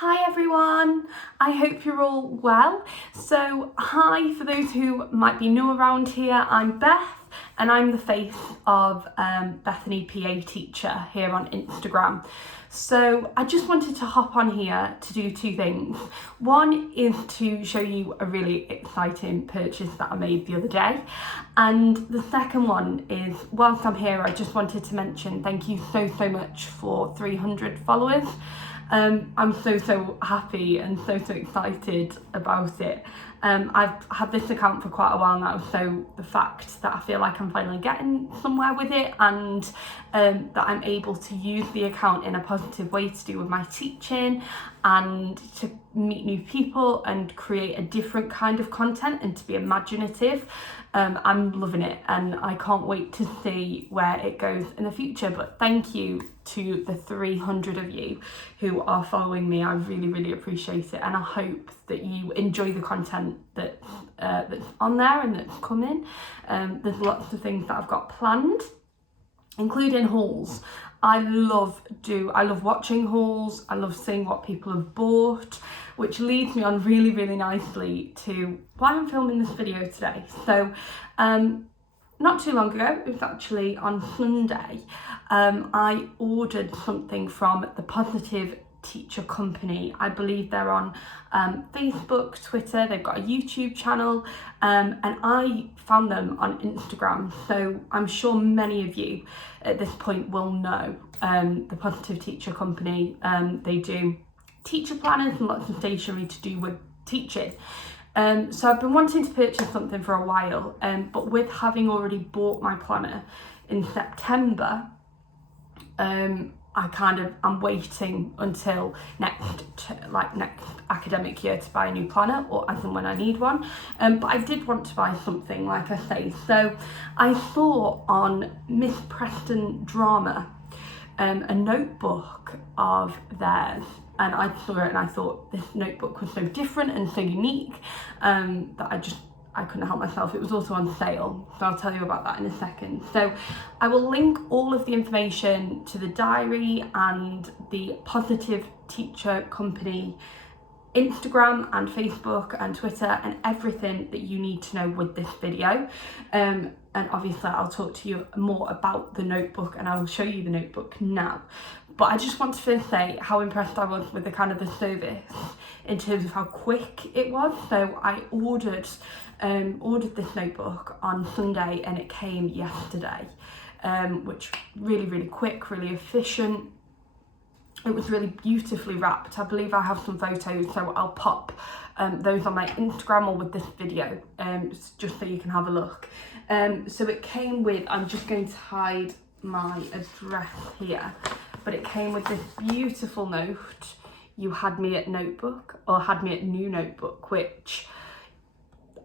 Hi everyone, I hope you're all well. So hi, for those who might be new around here, I'm Beth and I'm the face of Bethany PA Teacher here on Instagram. So I just wanted to hop on here to do two things. One is to show you a really exciting purchase that I made the other day. And the second one is, whilst I'm here, I just wanted to mention thank you so much for 300 followers. I'm so happy and so excited about it. I've had this account for quite a while now, so the fact that I feel like I'm finally getting somewhere with it and that I'm able to use the account in a positive way to do with my teaching and to meet new people and create a different kind of content and to be imaginative. I'm loving it and I can't wait to see where it goes in the future. But thank you to the 300 of you who are following me. I really appreciate it, and I hope that you enjoy the content that's on there and that's coming. There's lots of things that I've got planned, including hauls. I love watching hauls. I love seeing what people have bought, which leads me on really nicely to why I'm filming this video today. So not too long ago, it was actually on Sunday, I ordered something from the Positive Teacher Company. I believe they're on Facebook, Twitter, they've got a YouTube channel, and I found them on Instagram. So I'm sure many of you at this point will know the Positive Teacher Company. They do teacher planners and lots of stationery to do with teaching. So I've been wanting to purchase something for a while, but with having already bought my planner in September, I'm waiting until next academic year to buy a new planner, or as and when I need one. But I did want to buy something, like I say. So I saw on Miss Preston Drama a notebook of theirs, and I saw it and I thought this notebook was so different and so unique that I couldn't help myself. It was also on sale, so I'll tell you about that in a second. So I will link all of the information to the diary and the Positive Teacher Company Instagram and Facebook and Twitter and everything that you need to know with this video. And obviously I'll talk to you more about the notebook and I will show you the notebook now. But I just want to first say how impressed I was with the service in terms of how quick it was. So I ordered this notebook on Sunday and it came yesterday, which really quick, really efficient. It was really beautifully wrapped. I believe I have some photos, so I'll pop those on my Instagram or with this video, just so you can have a look. So it came with, I'm just going to hide my address here, but it came with this beautiful note. You had me at notebook, or had me at new notebook, which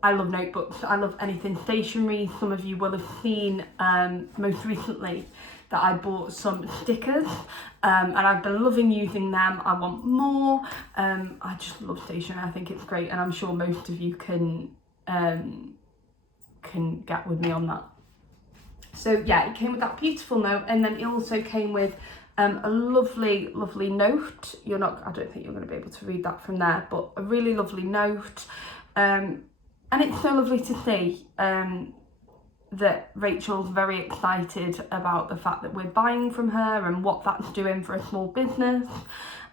I love notebooks. I love anything stationery. Some of you will have seen most recently that I bought some stickers, and I've been loving using them. I want more. I just love stationery. I think it's great, and I'm sure most of you can get with me on that. So yeah, it came with that beautiful note, and then it also came with a lovely note. I don't think you're going to be able to read that from there, but a really lovely note. And it's so lovely to see that Rachel's very excited about the fact that we're buying from her and what that's doing for a small business.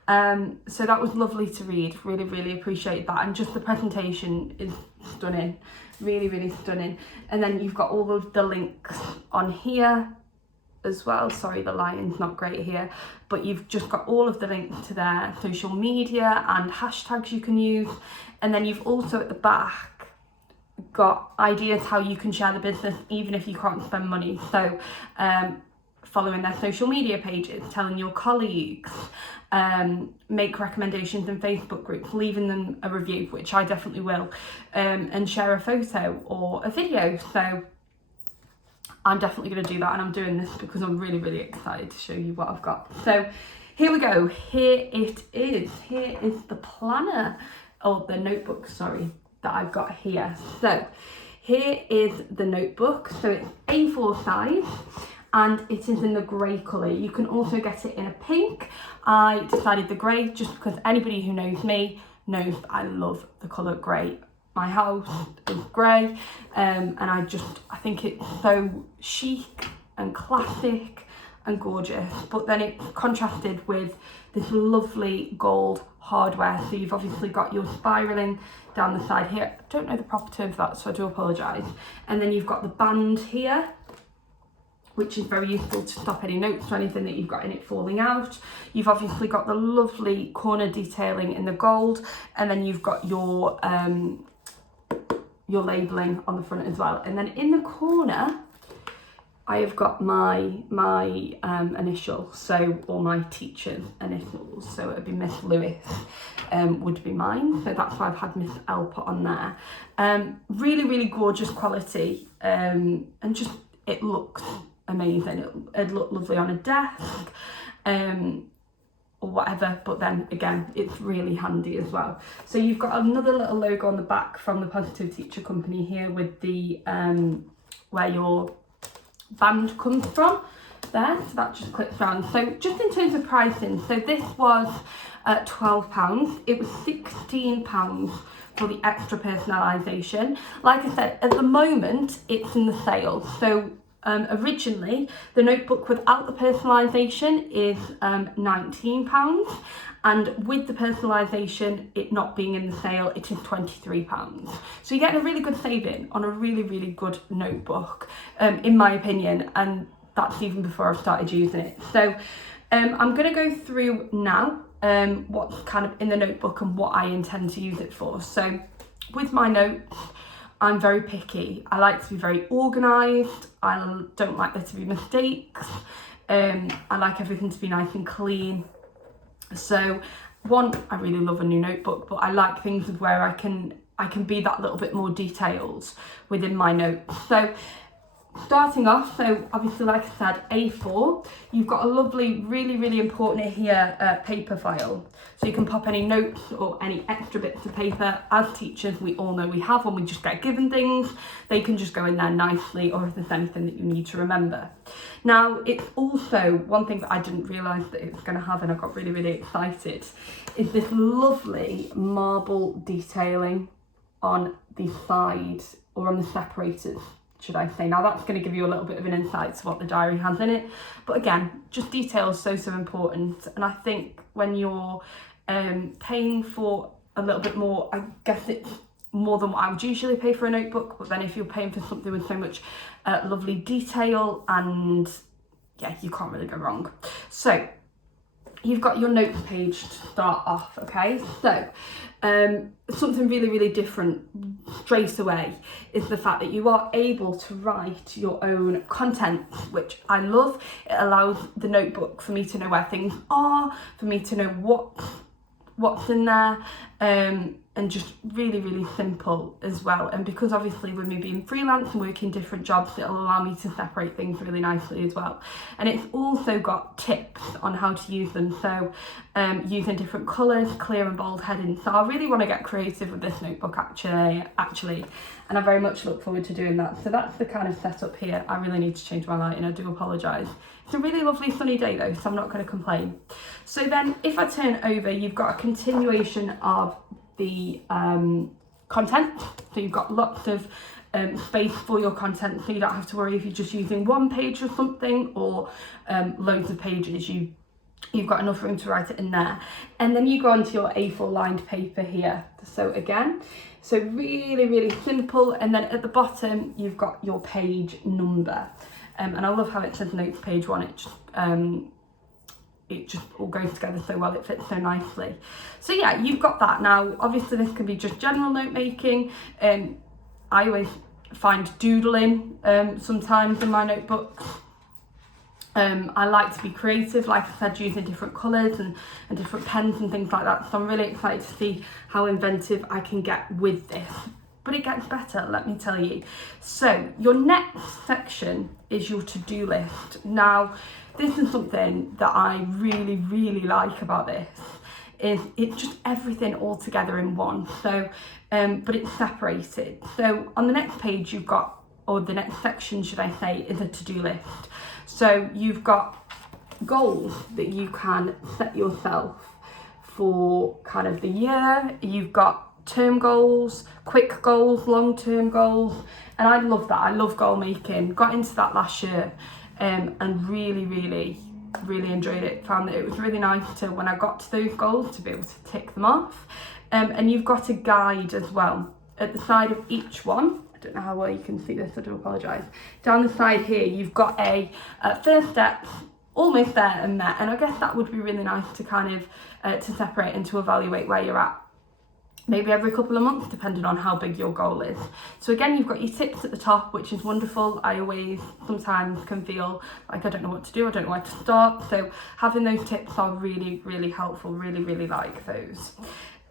So that was lovely to read. Really appreciate that. And just the presentation is stunning, really stunning. And then you've got all of the links on here as well. Sorry, the lighting's not great here, but you've just got all of the links to their social media and hashtags you can use. And then you've also at the back got ideas how you can share the business even if you can't spend money. So following their social media pages, telling your colleagues, make recommendations in Facebook groups, leaving them a review, which I definitely will, and share a photo or a video. So I'm definitely going to do that, and I'm doing this because I'm really excited to show you what I've got. So here we go. Here it is. Here is the planner, or the notebook, sorry, that I've got here. So here is the notebook. So it's A4 size. and it is in the grey colour. You can also get it in a pink. I decided the grey just because anybody who knows me knows I love the colour grey. My house is grey, and I think it's so chic and classic and gorgeous, but then it's contrasted with this lovely gold hardware. So you've obviously got your spiralling down the side here. I don't know the proper term for that, so I do apologise. And then you've got the band here, which is very useful to stop any notes or anything that you've got in it falling out. You've obviously got the lovely corner detailing in the gold, and then you've got your labelling on the front as well. And then in the corner, I have got my initial, or my teacher's initials. So it would be Miss Lewis, would be mine. So that's why I've had Miss L put on there. Really, really gorgeous quality, and just it looks amazing. It'd look lovely on a desk, or whatever, but then again, it's really handy as well. So you've got another little logo on the back from the Positive Teacher Company here with the where your band comes from there, so that just clicks around. So just in terms of pricing, so this was £12. It was £16 for the extra personalisation. Like I said, at the moment it's in the sale. So originally the notebook without the personalisation is £19, and with the personalisation, it not being in the sale, it is £23. So you're getting a really good saving on a really, really good notebook, in my opinion, and that's even before I've started using it. So I'm going to go through now what's kind of in the notebook and what I intend to use it for. So with my notes, I'm very picky. I like to be very organised. I don't like there to be mistakes. I like everything to be nice and clean. So I really love a new notebook, but I like things where I can be that little bit more detailed within my notes. So starting off, so obviously, like I said, A4, you've got a lovely, really, really important here paper file. So you can pop any notes or any extra bits of paper. As teachers, we all know we have when we just get given things. They can just go in there nicely, or if there's anything that you need to remember. Now, it's also one thing that I didn't realise that it was going to have, and I got really, really excited, is this lovely marble detailing on the side, or on the separators, should I say. Now that's going to give you a little bit of an insight to what the diary has in it, but again, just details so important. And I think when you're paying for a little bit more, I guess it's more than what I would usually pay for a notebook, but then if you're paying for something with so much lovely detail, and yeah, you can't really go wrong. So you've got your notes page to start off, okay? So something really, really different straight away is the fact that you are able to write your own content, which I love. It allows the notebook for me to know where things are, for me to know what's in there, and just really, really simple as well. And because obviously with me being freelance and working different jobs, it'll allow me to separate things really nicely as well. And it's also got tips on how to use them. So using different colours, clear and bold headings. So I really want to get creative with this notebook actually. And I very much look forward to doing that. So that's the kind of setup here. I really need to change my lighting, I do apologise. It's a really lovely sunny day though, so I'm not going to complain. So then if I turn over, you've got a continuation of the content. So you've got lots of space for your content, so you don't have to worry if you're just using one page or something, or loads of pages. You've got enough room to write it in there. And then you go onto your A4 lined paper here. So again, so really, really simple. And then at the bottom, you've got your page number. And I love how it says notes page 1. It just all goes together so well, it fits so nicely. So yeah, you've got that. Now, obviously this can be just general note making. I always find doodling sometimes in my notebooks. I like to be creative, like I said, using different colours and different pens and things like that. So I'm really excited to see how inventive I can get with this. But it gets better, let me tell you. So your next section is your to-do list. Now, this is something that I really, really like about this, is it's just everything all together in one. So, but it's separated. So on the next page, you've got or the next section should I say, is a to-do list. So you've got goals that you can set yourself for kind of the year. You've got term goals, quick goals, long-term goals, and I love that. I love goal making. Got into that last year and really enjoyed it. Found that it was really nice to, when I got to those goals, to be able to tick them off. And you've got a guide as well at the side of each one. I don't know how well you can see this, I do apologise. Down the side here, you've got a first steps, almost there and met. And I guess that would be really nice to kind of to separate and to evaluate where you're at. Maybe every couple of months, depending on how big your goal is. So again, you've got your tips at the top, which is wonderful. I always sometimes can feel like I don't know what to do, I don't know where to start. So having those tips are really helpful, really like those.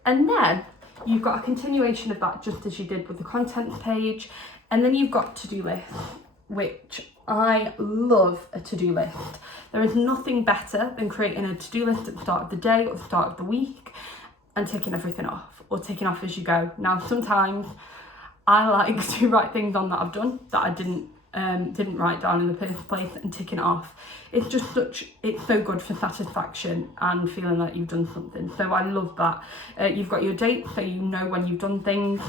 And then you've got a continuation of that, just as you did with the contents page. And then you've got to-do lists, which I love a to-do list. There is nothing better than creating a to-do list at the start of the day or the start of the week and ticking everything off, or ticking off as you go. Now, sometimes I like to write things on that I've done that I didn't write down in the first place and ticking it off. It's just it's so good for satisfaction and feeling like you've done something. So I love that. You've got your dates, so you know when you've done things,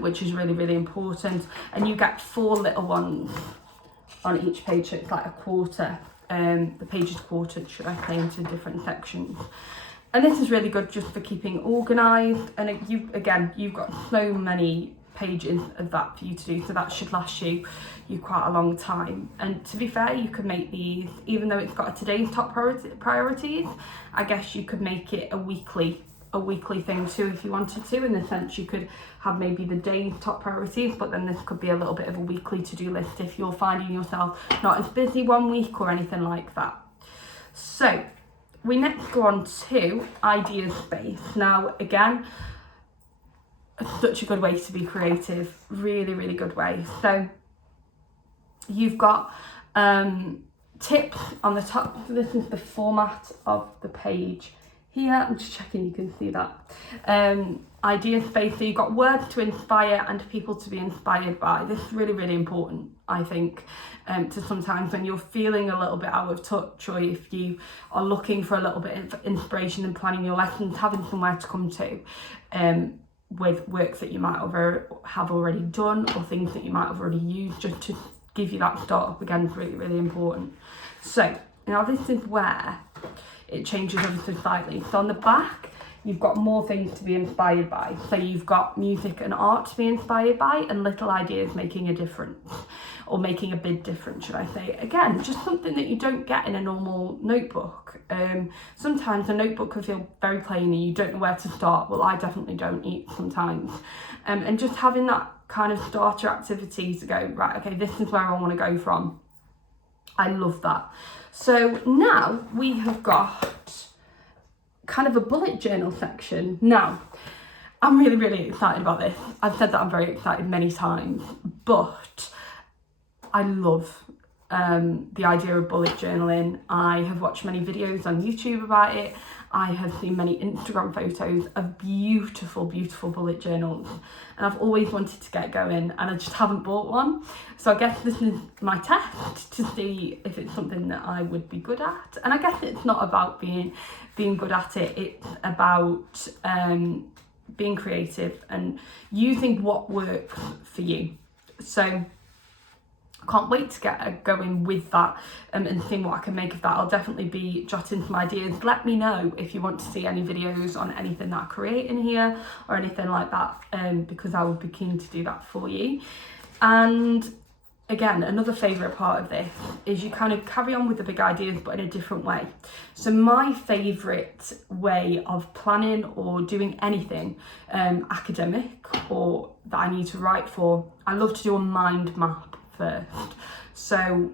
which is really important. And you get 4 little ones on each page, so it's like a quarter. The page is quartered, should I say, into different sections. And this is really good just for keeping organised. And you've got so many pages of that for you to do, so that should last you quite a long time. And to be fair, you could make these, even though it's got a today's top priorities, I guess you could make it a weekly thing too if you wanted to, in the sense you could have maybe the day's top priorities, but then this could be a little bit of a weekly to-do list if you're finding yourself not as busy one week or anything like that. So we next go on to idea space. Now again, such a good way to be creative, really good way. So you've got tips on the top. So this is the format of the page here. I'm just checking you can see that. Idea space, so you've got words to inspire and people to be inspired by. This is really important, I think, to sometimes when you're feeling a little bit out of touch, or if you are looking for a little bit of inspiration and planning your lessons, having somewhere to come to with work that you might have already done, or things that you might have already used, just to give you that start up again, is really important. So now this is where it changes ever so slightly. So on the back, you've got more things to be inspired by. So you've got music and art to be inspired by, and little ideas making a difference, or making a big difference, should I say. Again, just something that you don't get in a normal notebook. Sometimes a notebook can feel very plain and you don't know where to start. Well, I definitely don't sometimes. And just having that kind of starter activity to go, right, okay, this is where I want to go from. I love that. So now we have got kind of a bullet journal section. Now, I'm really excited about this. I've said that I'm very excited many times, but I love the idea of bullet journaling. I have watched many videos on YouTube about it. I have seen many Instagram photos of beautiful bullet journals, and I've always wanted to get going, and I just haven't bought one. So I guess this is my test to see if it's something that I would be good at. And I guess it's not about being good at it. It's about being creative and using what works for you. So can't wait to get going with that and seeing what I can make of that. I'll definitely be jotting some ideas. Let me know if you want to see any videos on anything that I create in here or anything like that, because I would be keen to do that for you. And again, another favourite part of this is you kind of carry on with the big ideas but in a different way. So my favourite way of planning or doing anything academic or that I need to write for, I love to do a mind map first. So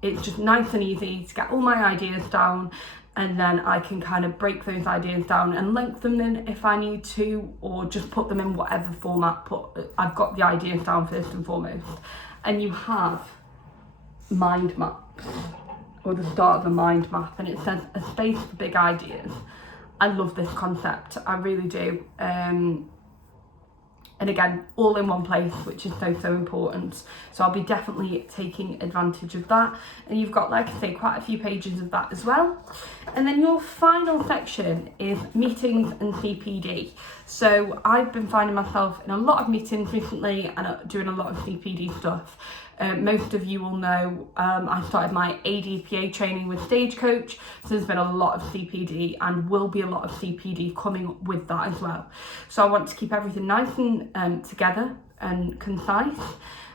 it's just nice and easy to get all my ideas down, and then I can kind of break those ideas down and link them in if I need to, or just put them in whatever format, but I've got the ideas down first and foremost. And you have mind maps, or the start of a mind map, and it says a space for big ideas. I love this concept, I really do. And again, all in one place, which is so important. So I'll be definitely taking advantage of that. And you've got, like I say, quite a few pages of that as well. And then your final section is meetings and CPD. So I've been finding myself in a lot of meetings recently and doing a lot of CPD stuff. Most of you will know I started my ADPA training with Stagecoach, so there's been a lot of CPD and will be a lot of CPD coming with that as well. So I want to keep everything nice and together and concise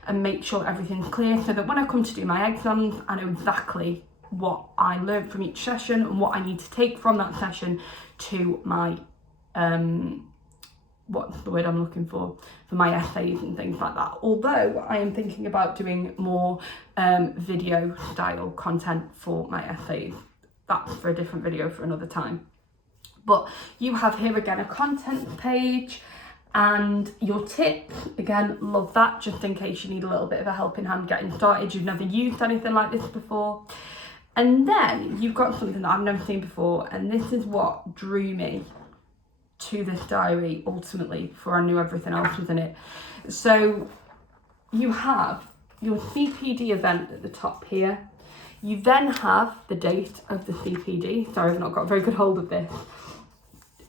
and make sure everything's clear so that when I come to do my exams, I know exactly what I learned from each session and what I need to take from that session to my what's the word I'm looking for my essays and things like that. Although I am thinking about doing more video style content for my essays. That's for a different video for another time. But you have here again a content page and your tips. Again, love that, just in case you need a little bit of a helping hand getting started, you've never used anything like this before. And then you've got something that I've never seen before, and this is what drew me to this diary ultimately, before I knew everything else was in it. So you have your CPD event at the top here. You then have the date of the CPD. Sorry, I've not got a very good hold of this.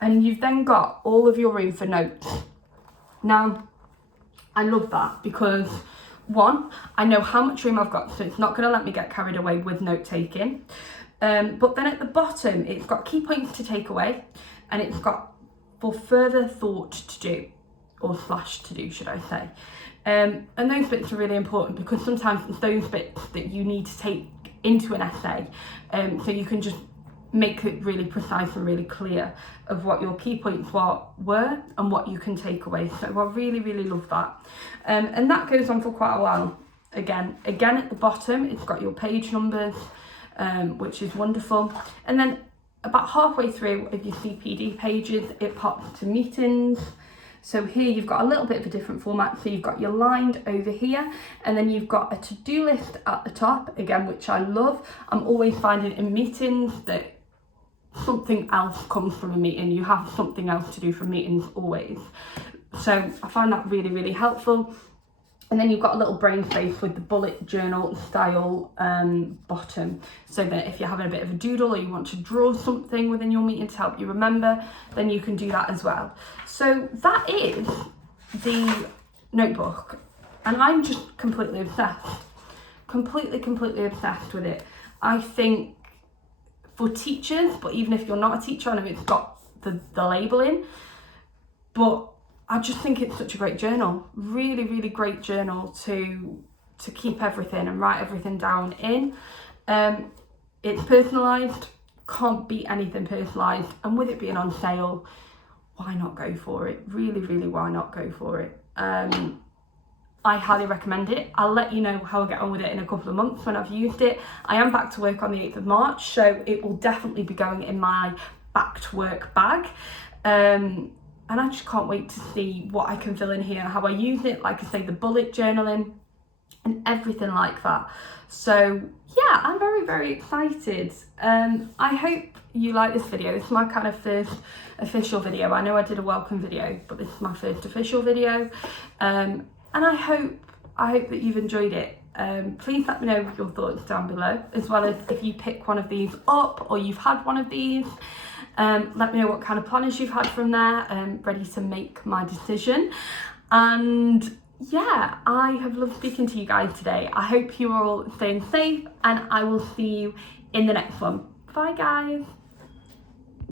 And you've then got all of your room for notes. Now, I love that because one, I know how much room I've got, so it's not going to let me get carried away with note taking. But then at the bottom, it's got key points to take away, and it's got for further thought to do, or slash to do, should I say. And those bits are really important because sometimes it's those bits that you need to take into an essay, so you can just make it really precise and really clear of what your key points were and what you can take away. So I really, really love that. And that goes on for quite a while. Again at the bottom, it's got your page numbers, which is wonderful. And then about halfway through of your CPD pages, it pops to meetings. So here you've got a little bit of a different format. So you've got your lined over here, and then you've got a to-do list at the top, again, which I love. I'm always finding in meetings that something else comes from a meeting. You have something else to do from meetings always. So I find that really, really helpful. And then you've got a little brain space with the bullet journal style bottom, so that if you're having a bit of a doodle or you want to draw something within your meeting to help you remember, then you can do that as well. So that is the notebook, and I'm just completely obsessed, completely obsessed with it. I think for teachers, but even if you're not a teacher, I know it's got the labelling, but I just think it's such a great journal, really, really great journal to keep everything and write everything down in. It's personalised, can't beat anything personalised, and with it being on sale, why not go for it? Really, really, why not go for it? I highly recommend it. I'll let you know how I get on with it in a couple of months when I've used it. I am back to work on the 8th of March, so it will definitely be going in my back to work bag. And I just can't wait to see what I can fill in here, how I use it, like I say, the bullet journaling and everything like that. So yeah, I'm very, very excited. I hope you like this video. This is my kind of first official video. I know I did a welcome video, but this is my first official video. And I hope that you've enjoyed it. Please let me know your thoughts down below, as well as if you pick one of these up or you've had one of these. Let me know what kind of planners you've had from there. Ready to make my decision. And yeah, I have loved speaking to you guys today. I hope you are all staying safe, and I will see you in the next one. Bye guys.